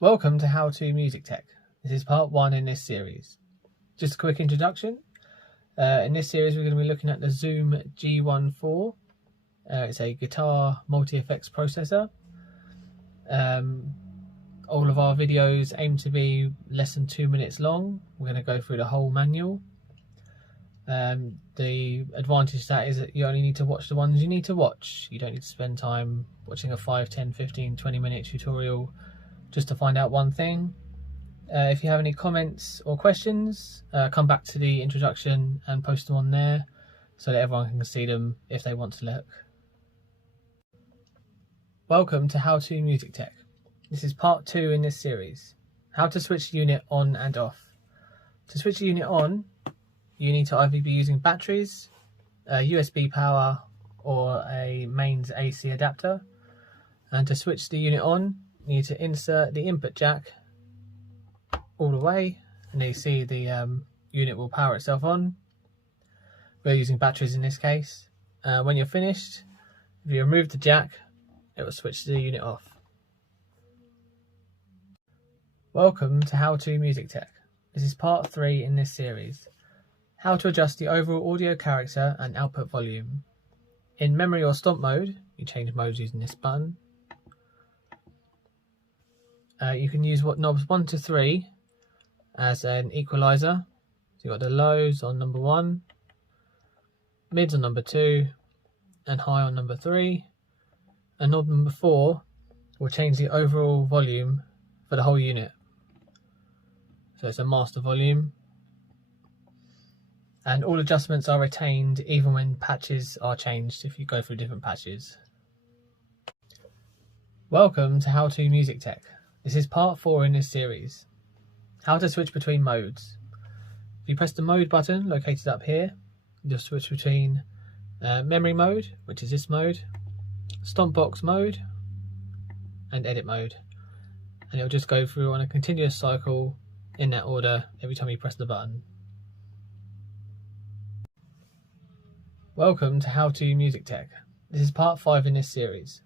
Welcome to How To Music Tech. This is part 1 in this series. Just a quick introduction. In this series we're going to be looking at the Zoom G1X. It's a guitar multi-effects processor. All of our videos aim to be less than 2 minutes long. We're going to go through the whole manual. The advantage of that is that you only need to watch the ones you need to watch. You don't need to spend time watching a 5, 10, 15, 20 minute tutorial just to find out one thing. If you have any comments or questions, come back to the introduction and post them on there so that everyone can see them if they want to look. Welcome to How To Music Tech. This is part 2 in this series. How to switch the unit on and off. To switch the unit on, you need to either be using batteries, USB power, or a mains AC adapter. And to switch the unit on, you need to insert the input jack all the way, and you see the unit will power itself on. We're using batteries in this case. When you're finished, if you remove the jack, it will switch the unit off. Welcome to How To Music Tech. This is part 3 in this series. How to adjust the overall audio character and output volume. In memory or stomp mode, you change modes using this button. You can use knobs 1 to 3 as an equalizer. So you've got the lows on number 1, mids on number 2, and high on number 3. And knob number 4 will change the overall volume for the whole unit. So it's a master volume. And all adjustments are retained even when patches are changed if you go through different patches. Welcome to How To Music Tech. This is part 4 in this series. How to switch between modes. If you press the mode button located up here, you'll switch between memory mode, which is this mode, stomp box mode, and edit mode. And it'll just go through on a continuous cycle in that order every time you press the button. Welcome to How To Music Tech. This is part 5 in this series.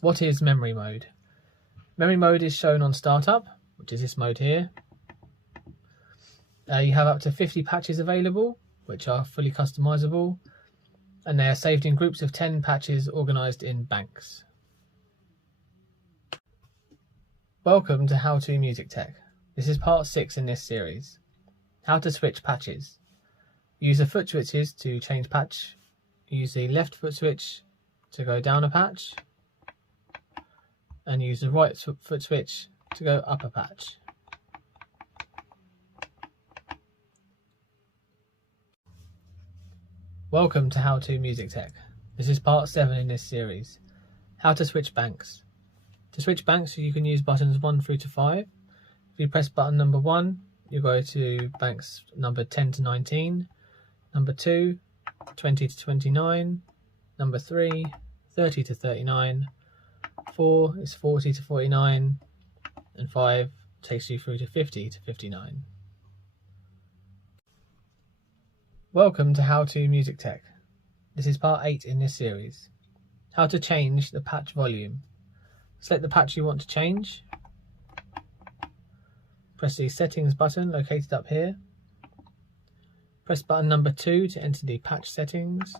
What is memory mode? Memory mode is shown on startup, which is this mode here. You have up to 50 patches available, which are fully customizable, and they are saved in groups of 10 patches organised in banks. Welcome to How To Music Tech. This is part 6 in this series. How to switch patches. Use the foot switches to change patch. Use the left foot switch to go down a patch, and use the right foot switch to go up a patch. Welcome to How To Music Tech. This is part 7 in this series. How to switch banks. To switch banks, you can use buttons 1 through to 5. If you press button number 1, you go to banks number 10 to 19, number 2, 20 to 29, number 3, 30 to 39, 4 is 40 to 49, and 5 takes you through to 50 to 59. Welcome to How To Music Tech. This is part 8 in this series. How to change the patch volume. Select the patch you want to change. Press the settings button located up here. Press button number 2 to enter the patch settings.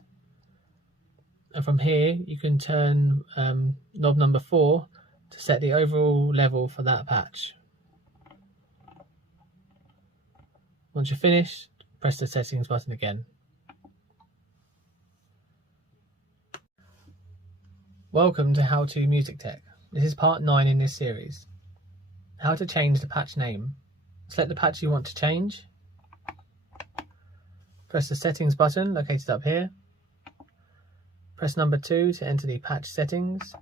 And from here you can turn knob number 4 to set the overall level for that patch. Once you're finished, press the settings button again. Welcome to How To Music Tech. This is part 9 in this series. How to change the patch name. Select the patch you want to change. Press the settings button located up here. Press number 2 to enter the patch settings.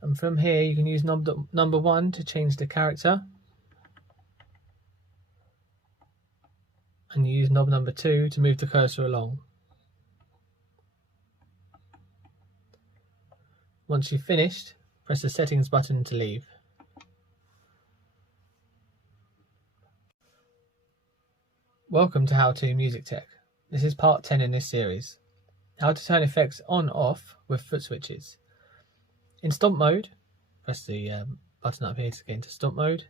And from here you can use knob number 1 to change the character. And you use knob number 2 to move the cursor along. Once you've finished, press the settings button to leave. Welcome to How To Music Tech. This is part 10 in this series. How to turn effects on/off with foot switches. In stomp mode, press the button up here to get into stop mode.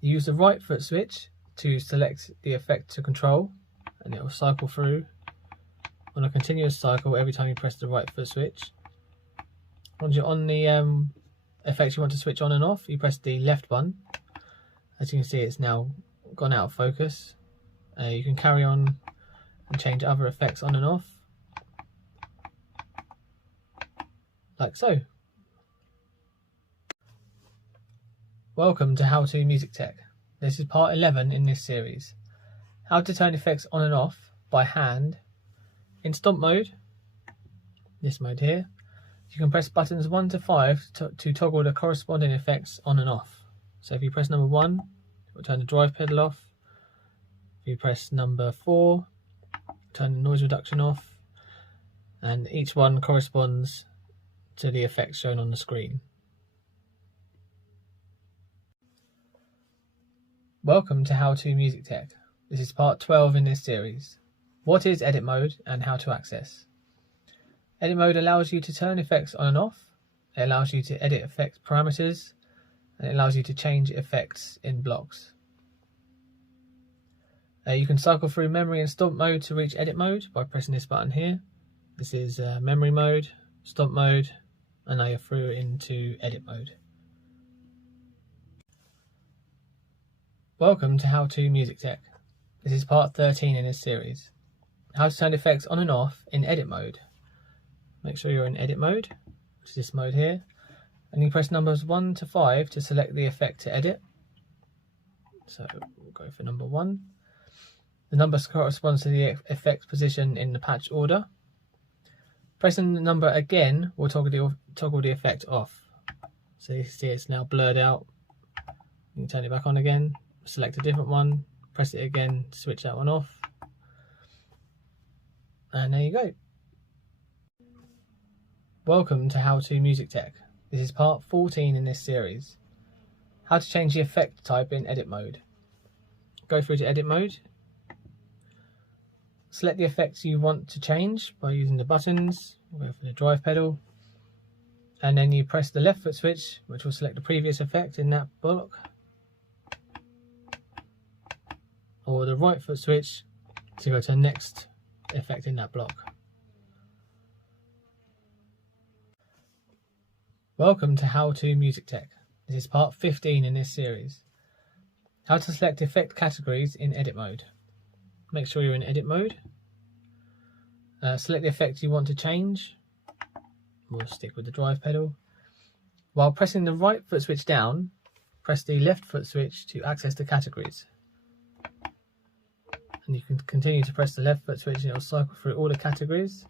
You use the right foot switch to select the effect to control, and it will cycle through on a continuous cycle every time you press the right foot switch. Once you're on the effect you want to switch on and off, you press the left button. As you can see, it's now gone out of focus. You can carry on and change other effects on and off, like so. Welcome to How To Music Tech. This is part 11 in this series. How to turn effects on and off by hand in stomp mode, this mode here. You can press buttons 1 to 5 to toggle the corresponding effects on and off. So if you press number 1, it will turn the drive pedal off. If you press number 4, turn the noise reduction off, and each one corresponds to the effects shown on the screen. Welcome to How To Music Tech. This is part 12 in this series. What is edit mode and how to access? Edit mode allows you to turn effects on and off. It allows you to edit effect parameters, and it allows you to change effects in blocks. You can cycle through memory and stomp mode to reach edit mode by pressing this button here. This is memory mode, stomp mode, and now you're through into edit mode. Welcome to How To Music Tech. This is part 13 in this series. How to turn effects on and off in edit mode. Make sure you're in edit mode, which is this mode here, and you press numbers 1 to 5 to select the effect to edit. So we'll go for number 1. The number corresponds to the effect position in the patch order. Pressing the number again will toggle the effect off. So you see it's now blurred out. You can turn it back on again, select a different one, press it again to switch that one off, and there you go. Welcome to How To Music Tech. This is part 14 in this series. How to change the effect type in edit mode. Go through to edit mode. Select the effects you want to change by using the buttons. We'll go for the drive pedal. And then you press the left foot switch, which will select the previous effect in that block. Or the right foot switch to go to the next effect in that block. Welcome to How To Music Tech. This is part 15 in this series. How to select effect categories in edit mode. Make sure you're in edit mode. Select the effect you want to change. We'll stick with the drive pedal. While pressing the right foot switch down, press the left foot switch to access the categories. And you can continue to press the left foot switch and it will cycle through all the categories.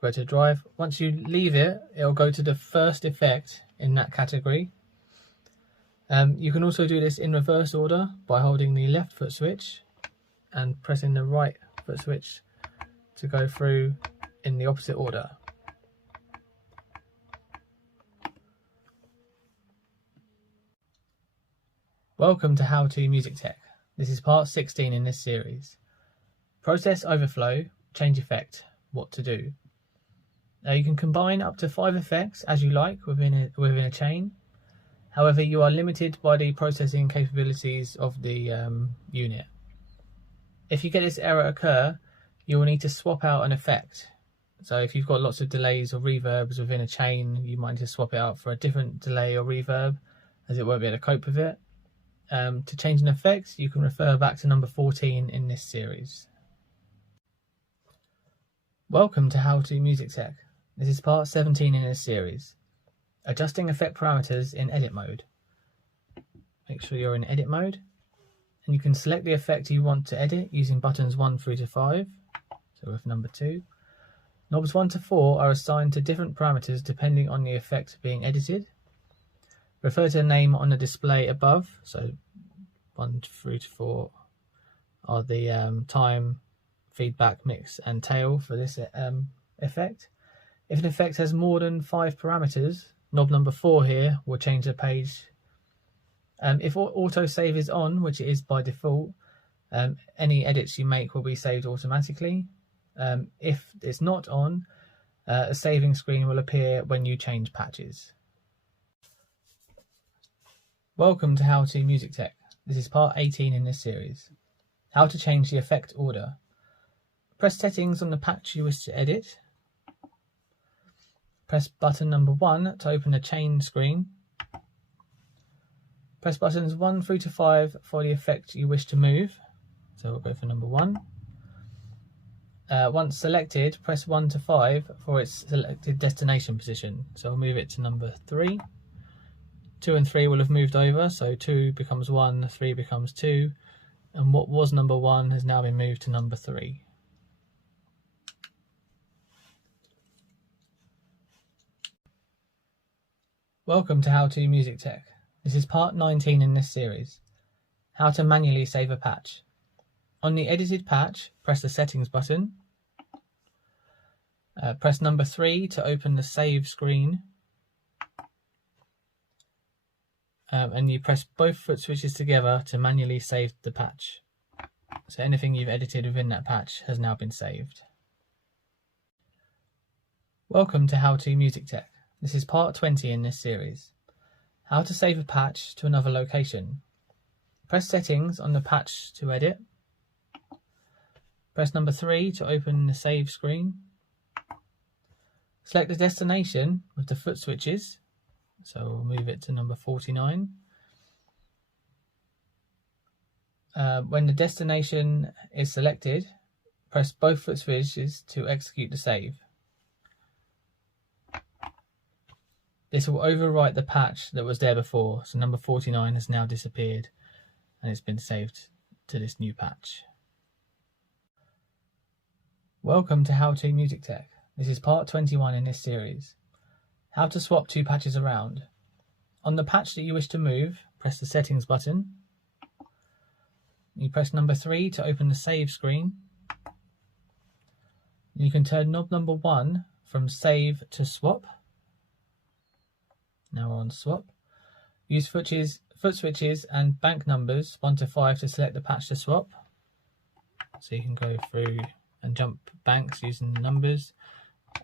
Go to drive. Once you leave it, it'll go to the first effect in that category. You can also do this in reverse order by holding the left foot switch and pressing the right foot switch to go through in the opposite order. Welcome to How To Music Tech. This is part 16 in this series. Process overflow, change effect, what to do. You can combine up to 5 effects as you like within a chain. However, you are limited by the processing capabilities of the unit. If you get this error occur, you will need to swap out an effect. So if you've got lots of delays or reverbs within a chain, you might need to swap it out for a different delay or reverb, as it won't be able to cope with it. To change an effect, you can refer back to number 14 in this series. Welcome to How To Music Tech. This is part 17 in this series. Adjusting effect parameters in edit mode. Make sure you're in edit mode, and you can select the effect you want to edit using buttons 1 through to 5. So with number 2. Knobs 1 to 4 are assigned to different parameters depending on the effect being edited. Refer to the name on the display above. So 1 through to 4 are the time, feedback, mix and tail for this effect. If an effect has more than 5 parameters, knob number 4 here will change the page. If autosave is on, which it is by default, any edits you make will be saved automatically. If it's not on, A saving screen will appear when you change patches. Welcome to How to Music Tech. This is part 18 in this series. How to change the effect order. Press settings on the patch you wish to edit. Press button number 1 to open a chain screen. Press buttons 1 through to 5 for the effect you wish to move. So we'll go for number 1. Once selected, press 1 to 5 for its selected destination position. So I'll move it to number 3. 2 and 3 will have moved over, so 2 becomes 1, 3 becomes 2, and what was number 1 has now been moved to number 3. Welcome to How to Music Tech. This is part 19 in this series. How to manually save a patch. On the edited patch, press the settings button. Press number 3 to open the save screen. And you press both foot switches together to manually save the patch. So anything you've edited within that patch has now been saved. Welcome to How to Music Tech. This is part 20 in this series. How to save a patch to another location. Press settings on the patch to edit. Press number 3 to open the save screen. Select the destination with the foot switches. So we'll move it to number 49. When the destination is selected, press both foot switches to execute the save. This will overwrite the patch that was there before, so number 49 has now disappeared and it's been saved to this new patch. Welcome to How to Music Tech. This is part 21 in this series. How to swap two patches around. On the patch that you wish to move, press the settings button. You press number 3 to open the save screen. You can turn knob number 1 from save to swap. Now we're on swap. Use foot switches and bank numbers 1 to 5 to select the patch to swap. So you can go through and jump banks using the numbers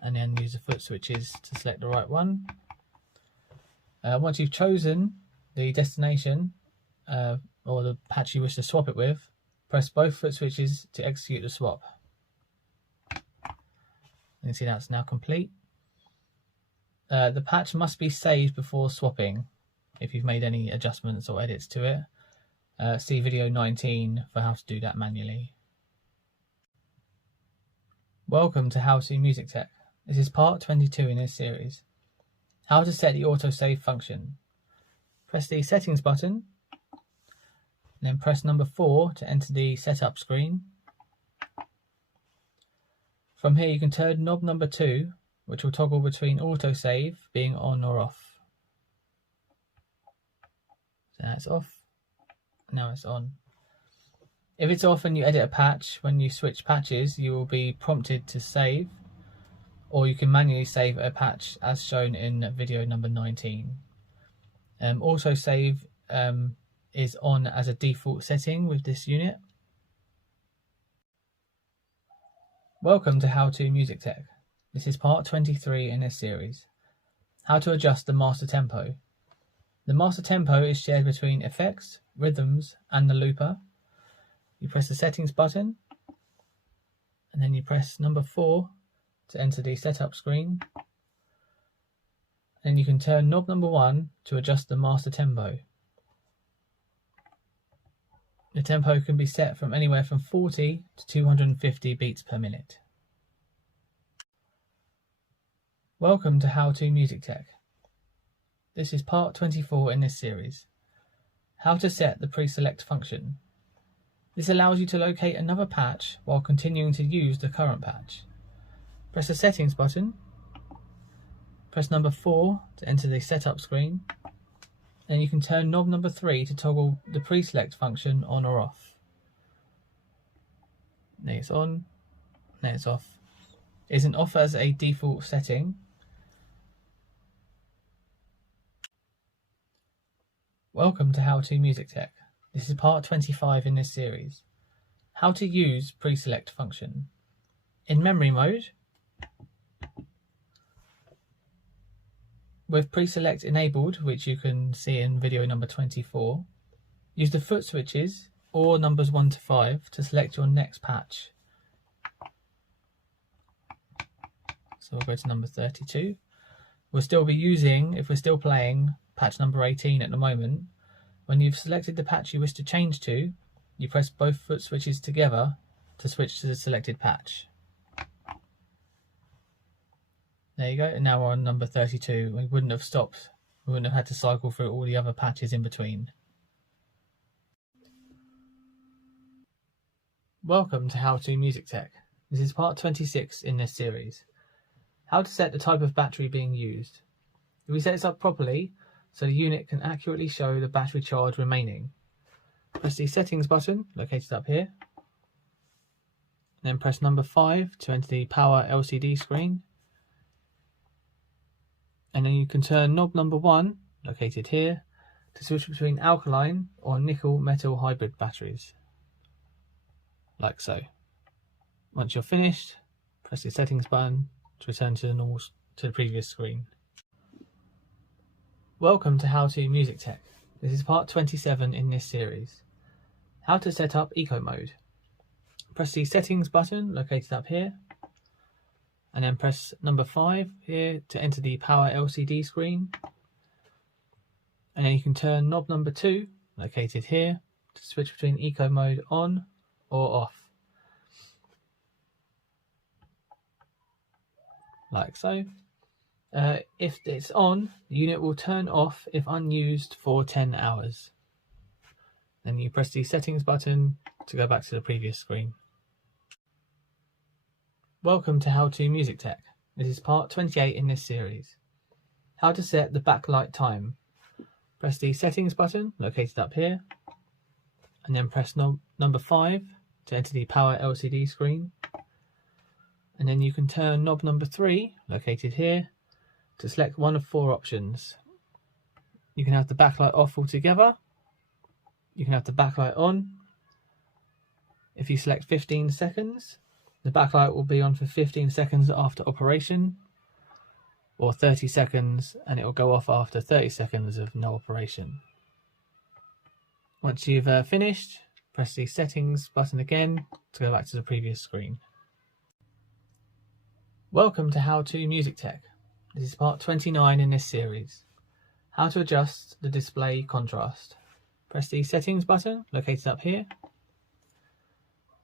and then use the foot switches to select the right one. Once you've chosen the destination or the patch you wish to swap it with, press both foot switches to execute the swap. You can see that's now complete. The patch must be saved before swapping if you've made any adjustments or edits to it. See video 19 for how to do that manually. Welcome to How to Music Tech. This is part 22 in this series. How to set the autosave function. Press the settings button, then press number 4 to enter the setup screen. From here you can turn knob number 2, which will toggle between autosave being on or off. So that's off, now it's on. If it's off and you edit a patch, when you switch patches you will be prompted to save, or you can manually save a patch as shown in video number 19. Autosave is on as a default setting with this unit. Welcome to How to Music Tech. This is part 23 in this series. How to adjust the master tempo. The master tempo is shared between effects, rhythms and the looper. You press the settings button and then you press number 4 to enter the setup screen. Then you can turn knob number 1 to adjust the master tempo. The tempo can be set from anywhere from 40 to 250 beats per minute. Welcome to How to Music Tech. This is part 24 in this series. How to set the pre-select function. This allows you to locate another patch while continuing to use the current patch. Press the settings button, press number 4 to enter the setup screen, and you can turn knob number 3 to toggle the pre-select function on or off. Now it's on, now it's off. It isn't off as a default setting. Welcome to How to Music Tech. This is part 25 in this series. How to use pre-select function. In memory mode, With pre-select enabled, which you can see in video number 24, use the foot switches or numbers 1 to 5 to select your next patch. So we'll go to number 32. We'll still be using, if we're still playing, patch number 18 at the moment. When you've selected the patch you wish to change to, you press both foot switches together to switch to the selected patch. There you go, and now we're on number 32. We wouldn't have stopped, we wouldn't have had to cycle through all the other patches in between. Welcome to How To Music Tech. This is part 26 in this series. How to set the type of battery being used. If we set this up properly, so the unit can accurately show the battery charge remaining, press the settings button located up here, then press number 5 to enter the power LCD screen, and then you can turn knob number 1 located here to switch between alkaline or nickel metal hybrid batteries, like so. Once you're finished, press the settings button to return to the previous screen. Welcome to How To Music Tech. This is part 27 in this series. How to set up eco mode. Press the settings button located up here, and then press number 5 here to enter the power LCD screen, and then you can turn knob number 2 located here to switch between eco mode on or off, like so. If it's on, the unit will turn off if unused for 10 hours. Then you press the settings button to go back to the previous screen. Welcome to How To Music Tech. This is part 28 in this series. How to set the backlight time. Press the settings button located up here, and then press number 5 to enter the power LCD screen, and then you can turn knob number 3 located here to select one of 4 options. You can have the backlight off altogether, you can have the backlight on. If you select 15 seconds, the backlight will be on for 15 seconds after operation, or 30 seconds and it will go off after 30 seconds of no operation. Once you've finished, press the settings button again to go back to the previous screen. Welcome to How To Music Tech. This is part 29 in this series. How to adjust the display contrast. Press the settings button located up here.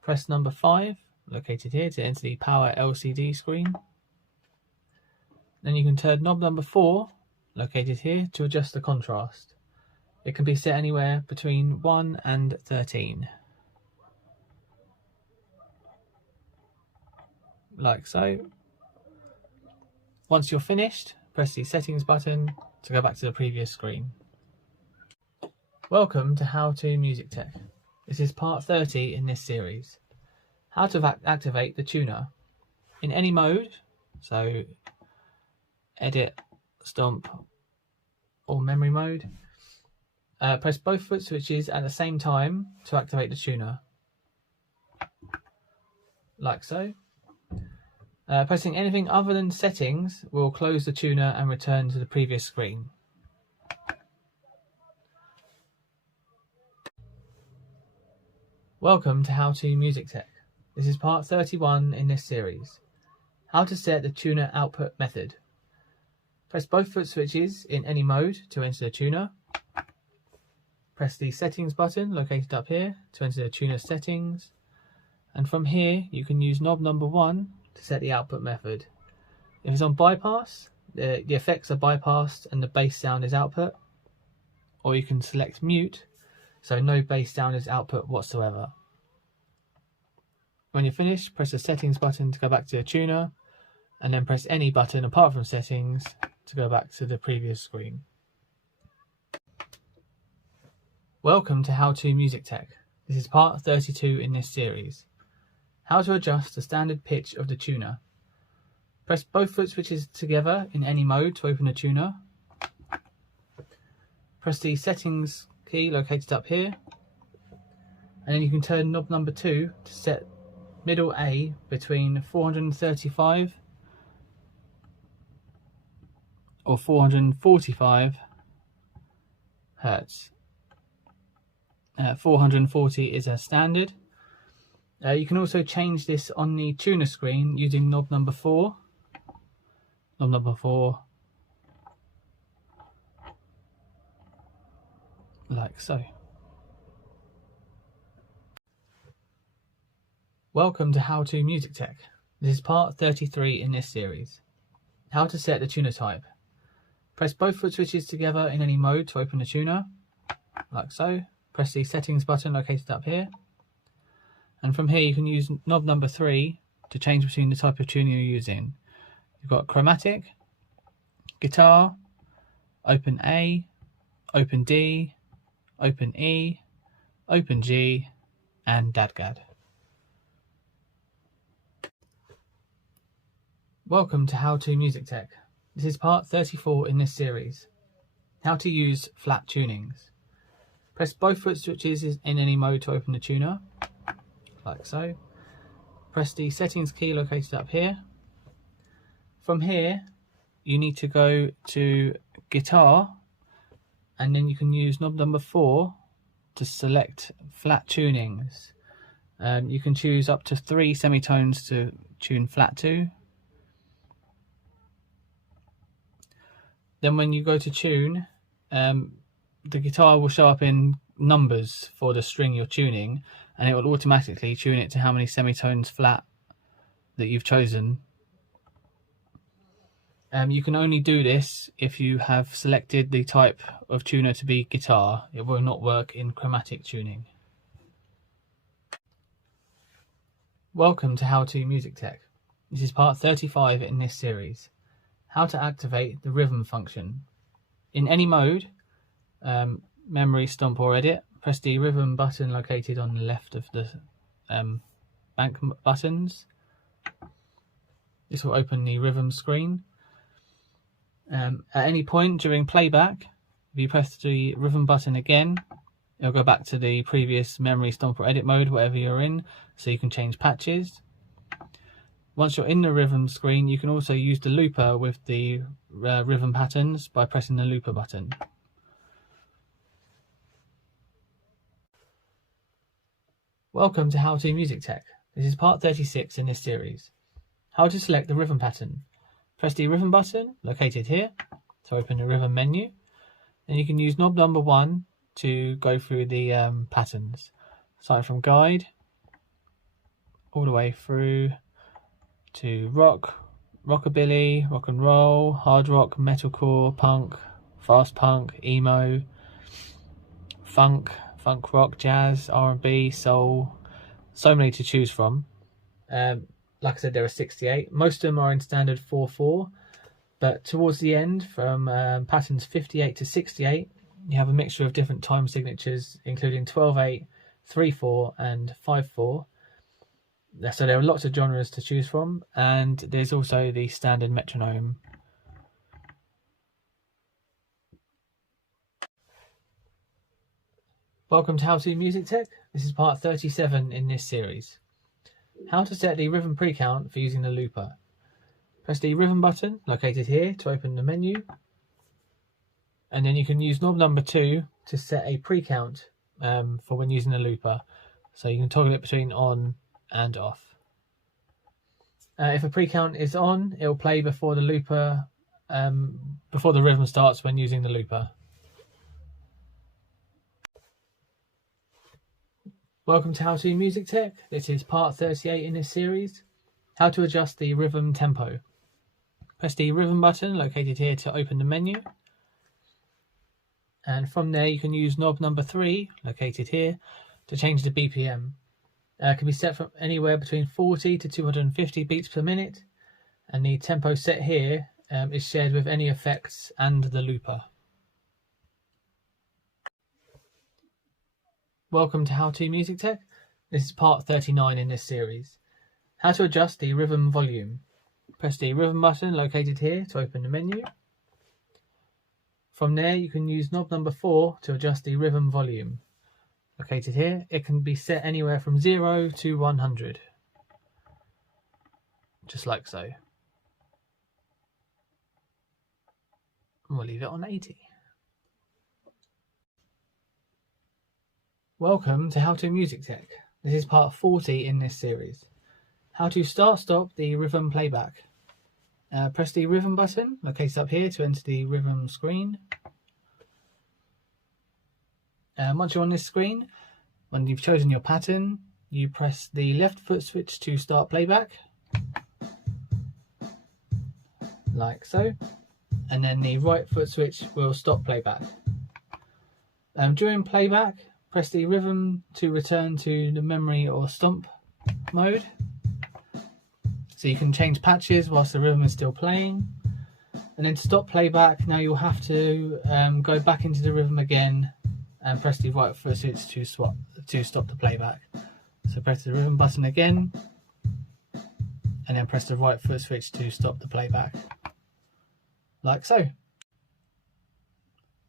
Press number 5 located here to enter the power LCD screen. Then you can turn knob number 4 located here to adjust the contrast. It can be set anywhere between 1 and 13. Like so. Once you're finished, press the settings button to go back to the previous screen. Welcome to How To Music Tech. This is part 30 in this series. How to activate the tuner. In any mode, so edit, stomp, or memory mode, press both foot switches at the same time to activate the tuner, like so. Pressing anything other than settings will close the tuner and return to the previous screen. Welcome to How To Music Tech. This is part 31 in this series. How to set the tuner output method. Press both foot switches in any mode to enter the tuner. Press the settings button located up here to enter the tuner settings. And from here you can use knob number 1 to set the output method. If it's on bypass, the effects are bypassed and the bass sound is output. Or you can select mute, so no bass sound is output whatsoever. When you're finished, press the settings button to go back to the tuner, and then press any button apart from settings to go back to the previous screen. Welcome to How To Music Tech. This is part 32 in this series. How to adjust the standard pitch of the tuner. Press both foot switches together in any mode to open the tuner. Press the settings key located up here, and then you can turn knob number 2 to set middle A between 435 or 445 Hertz. 440 is a standard. You can also change this on the tuner screen using knob number 4. Knob number 4, like so. Welcome to How To Music Tech. This is part 33 in this series. How to set the tuner type. Press both foot switches together in any mode to open the tuner, like so. Press the settings button located up here. And from here you can use knob number 3 to change between the type of tuner you're using. You've got chromatic, guitar, open A, open D, open E, open G, and dadgad. Welcome to How To Music Tech. This is part 34 in this series. How to use flat tunings. Press both foot switches in any mode to open the tuner, like so. Press the settings key located up here. From here, you need to go to guitar, and then you can use knob number 4 to select flat tunings. You can choose up to 3 semitones to tune flat to. Then when you go to tune, the guitar will show up in numbers for the string you're tuning, and it will automatically tune it to how many semitones flat that you've chosen. You can only do this if you have selected the type of tuner to be guitar. It will not work in chromatic tuning. Welcome to How To Music Tech. This is part 35 in this series. How to activate the rhythm function. In any mode, memory, stomp or edit, press the rhythm button located on the left of the bank buttons. This will open the rhythm screen. At any point during playback, if you press the rhythm button again, it'll go back to the previous memory, stomp or edit mode, whatever you're in, so you can change patches. Once you're in the rhythm screen, you can also use the looper with the rhythm patterns by pressing the looper button. Welcome to How To Music Tech. This is part 36 in this series. How to select the rhythm pattern. Press the rhythm button located here to open the rhythm menu, and you can use knob number 1 to go through the patterns, starting from guide all the way through to rock, rockabilly, rock and roll, hard rock, metalcore, punk, fast punk, emo, funk, funk rock, jazz, R&B, soul. So many to choose from. Like I said, there are 68. Most of them are in standard 4/4, but towards the end, from patterns 58 to 68, you have a mixture of different time signatures, including 12/8, 3/4, and 5/4. So there are lots of genres to choose from, and there's also the standard metronome. Welcome to How To Music Tech. This is part 37 in this series. How to set the rhythm pre-count for using the looper. Press the rhythm button located here to open the menu, and then you can use knob number 2 to set a pre-count for when using the looper. So you can toggle it between on and off. If a pre-count is on, it will play before the looper, before the rhythm starts when using the looper. Welcome to How To Music Tech. This is part 38 in this series. How to adjust the rhythm tempo. Press the rhythm button located here to open the menu, and from there you can use knob number 3 located here to change the BPM. It can be set from anywhere between 40 to 250 beats per minute, and the tempo set here is shared with any effects and the looper. Welcome to How To Music Tech. This is part 39 in this series. How to adjust the rhythm volume. Press the rhythm button located here to open the menu. From there you can use knob number 4 to adjust the rhythm volume. Located here, it can be set anywhere from 0 to 100. Just like so. and we'll leave it on 80. Welcome to How to Music Tech. This is part 40 in this series. How to start-stop the rhythm playback. Press the rhythm button located up here to enter the rhythm screen. Once you're on this screen, when you've chosen your pattern, you press the left foot switch to start playback, like so, and then the right foot switch will stop playback. During playback, press the rhythm to return to the memory or stomp mode. So you can change patches whilst the rhythm is still playing. And then to stop playback, now you'll have to go back into the rhythm again and press the right foot switch to stop the playback. So press the rhythm button again, and then press the right foot switch to stop the playback, like so.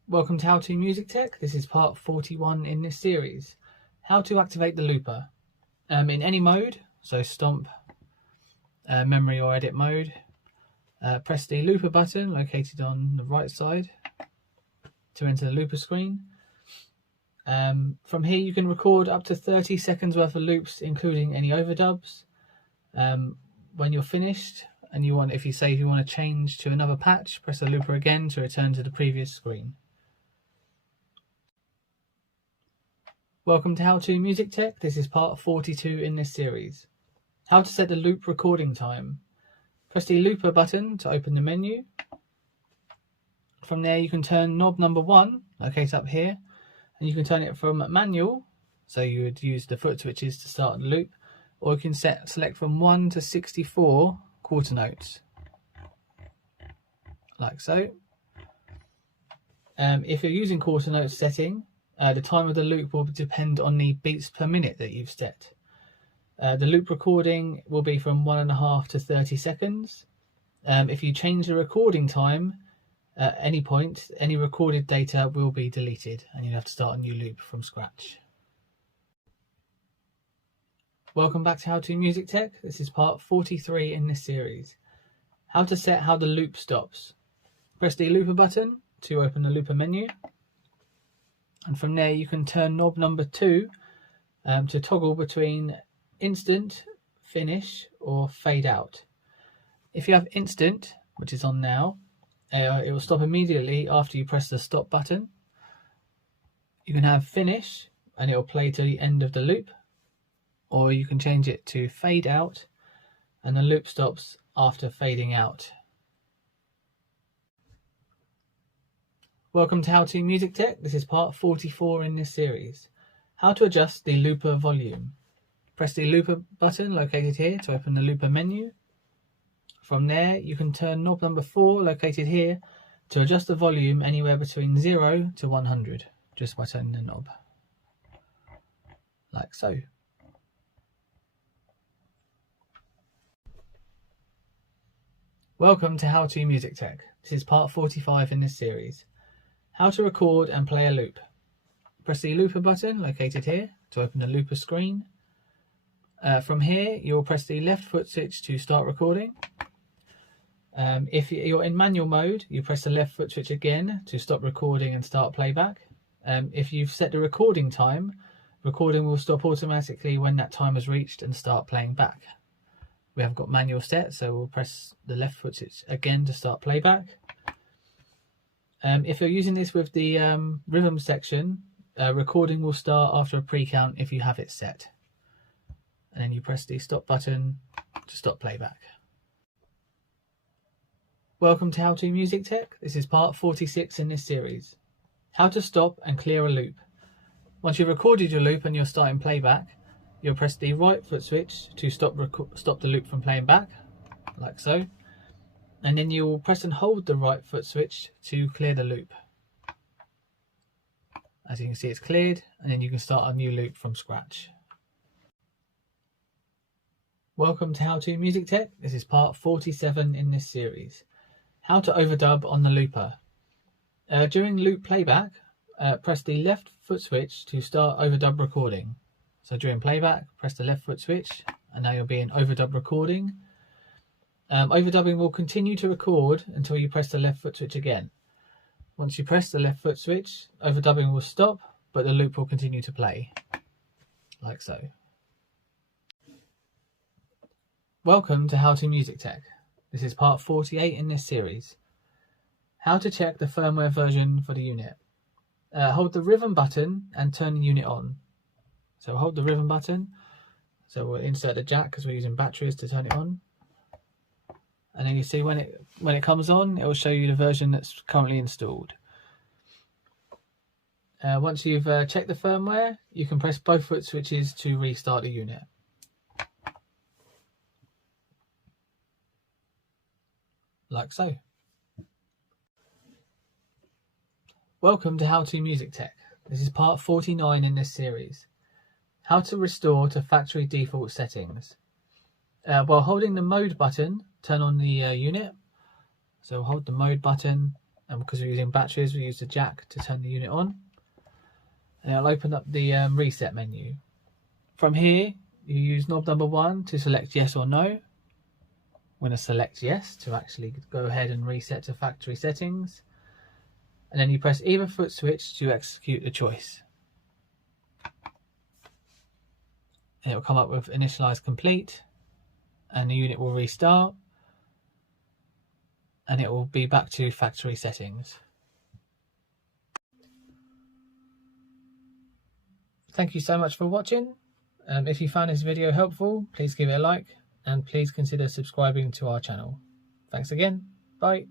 Welcome to How to Music Tech. This is part 41 in this series. How to activate the looper. In any mode, so stomp, memory or edit mode, press the looper button located on the right side to enter the looper screen. From here you can record up to 30 seconds worth of loops, including any overdubs. When you're finished and you want to change to another patch, press the looper again to return to the previous screen. Welcome to How to Music Tech. This is part 42 in this series. How to set the loop recording time. Press the looper button to open the menu. From there you can turn knob number 1, located up here, and you can turn it from manual, so you would use the foot switches to start the loop, or you can select from 1 to 64 quarter notes, like so. If you're using quarter note setting, the time of the loop will depend on the beats per minute that you've set. The loop recording will be from 1.5 to 30 seconds. If you change the recording time at any point, any recorded data will be deleted and you'll have to start a new loop from scratch. Welcome back to How to Music Tech. This is part 43 in this series. How to set how the loop stops. Press the looper button to open the looper menu, and from there you can turn knob number 2 to toggle between instant, finish or fade out. If you have instant, which is on now, it will stop immediately after you press the stop button. You can have finish and it will play to the end of the loop, or you can change it to fade out and the loop stops after fading out. Welcome to How to Music Tech. This is part 44 in this series. How to adjust the looper volume. Press the looper button located here to open the looper menu. From there you can turn knob number 4 located here to adjust the volume anywhere between 0 to 100 just by turning the knob, like so. Welcome to How to Music Tech. This is part 45 in this series. How to record and play a loop. Press the looper button located here to open the looper screen. From here you'll press the left foot switch to start recording. If you're in manual mode, you press the left foot switch again to stop recording and start playback. If you've set the recording time, recording will stop automatically when that time is reached and start playing back. We haven't got manual set, so we'll press the left foot switch again to start playback. If you're using this with the rhythm section, recording will start after a pre-count if you have it set. And then you press the stop button to stop playback. Welcome to How to Music Tech. This is part 46 in this series. How to stop and clear a loop. Once you've recorded your loop and you're starting playback, you'll press the right foot switch to stop the loop from playing back, like so. And then you'll press and hold the right foot switch to clear the loop. As you can see, it's cleared, and then you can start a new loop from scratch. Welcome to How to Music Tech. This is part 47 in this series. How to overdub on the looper. During loop playback, press the left foot switch to start overdub recording. So during playback, press the left foot switch, and now you'll be in overdub recording. Overdubbing will continue to record until you press the left foot switch again. Once you press the left foot switch, overdubbing will stop, but the loop will continue to play, like so. Welcome to How to Music Tech. This is part 48 in this series. How to check the firmware version for the unit. Hold the rhythm button and turn the unit on. So hold the rhythm button. So we'll insert the jack because we're using batteries to turn it on. And then you see when it comes on, it will show you the version that's currently installed. Once you've checked the firmware, you can press both foot switches to restart the unit. Like so. Welcome to How to Music Tech. This is part 49 in this series. How to restore to factory default settings. While holding the mode button, turn on the unit. So hold the mode button, and because we're using batteries, we use the jack to turn the unit on. And it'll open up the reset menu. From here, you use knob number 1 to select yes or no. We're going to select yes to actually go ahead and reset to factory settings. And then you press either foot switch to execute the choice. And it will come up with initialize complete, and the unit will restart, and it will be back to factory settings. Thank you so much for watching. If you found this video helpful, please give it a like, and please consider subscribing to our channel. Thanks again. Bye.